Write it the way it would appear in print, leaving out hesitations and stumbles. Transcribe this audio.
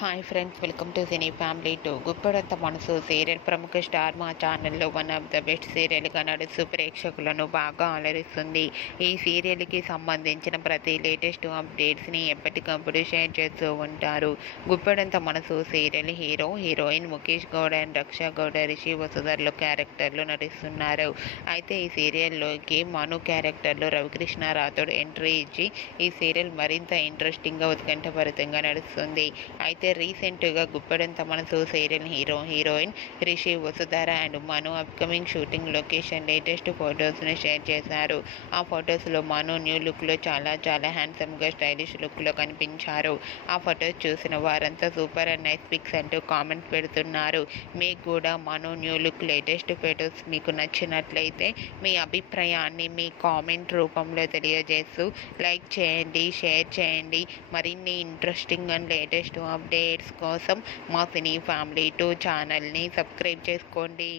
Hi friends, welcome to cine family two. Guppedantha Manasu serial ప్రముఖ star మా ఛానల్లో వన్ ఆఫ్ ద బెస్ట్ సీరియల్గా నడుస్తూ ప్రేక్షకులను బాగా అలరిస్తుంది. ఈ సీరియల్కి సంబంధించిన ప్రతి లేటెస్ట్ అప్డేట్స్ని ఎప్పటికప్పుడు షేర్ చేస్తూ ఉంటారు. Guppedantha Manasu serial hero heroine Mukesh Gowda and Raksha Gowda, Rishi వసుధర్లు క్యారెక్టర్లు నటిస్తున్నారు. అయితే ఈ సీరియల్లోకి మను క్యారెక్టర్లో రవికృష్ణ రాథోడ్ ఎంట్రీ ఇచ్చి ఈ సీరియల్ మరింత ఇంట్రెస్టింగ్గా ఉత్కంఠభరితంగా నడుస్తుంది. అయితే రీసెంట్గా Guppedantha Manasu serial hero heroine Rishi Vasudhara and Manu upcoming shooting location latest ఫొటోస్ని షేర్ చేశారు. ఆ ఫొటోస్లో మను న్యూ లుక్లో చాలా హ్యాండ్సమ్గా స్టైలిష్ లుక్లో కనిపించారు. ఆ ఫొటోస్ చూసిన వారంతా సూపర్ అండ్ నైస్ పిక్స్ అంటూ కామెంట్స్ పెడుతున్నారు. మీకు కూడా మను న్యూ లుక్ లేటెస్ట్ ఫొటోస్ మీకు నచ్చినట్లయితే మీ అభిప్రాయాన్ని మీ కామెంట్ రూపంలో తెలియజేస్తూ లైక్ చేయండి, షేర్ చేయండి. మరిన్ని ఇంట్రెస్టింగ్ అండ్ లేటెస్ట్ అప్డేట్స్ కోసం మా సినీ ఫ్యామిలీ 2 ఛానల్ని సబ్స్క్రైబ్ చేసుకోండి.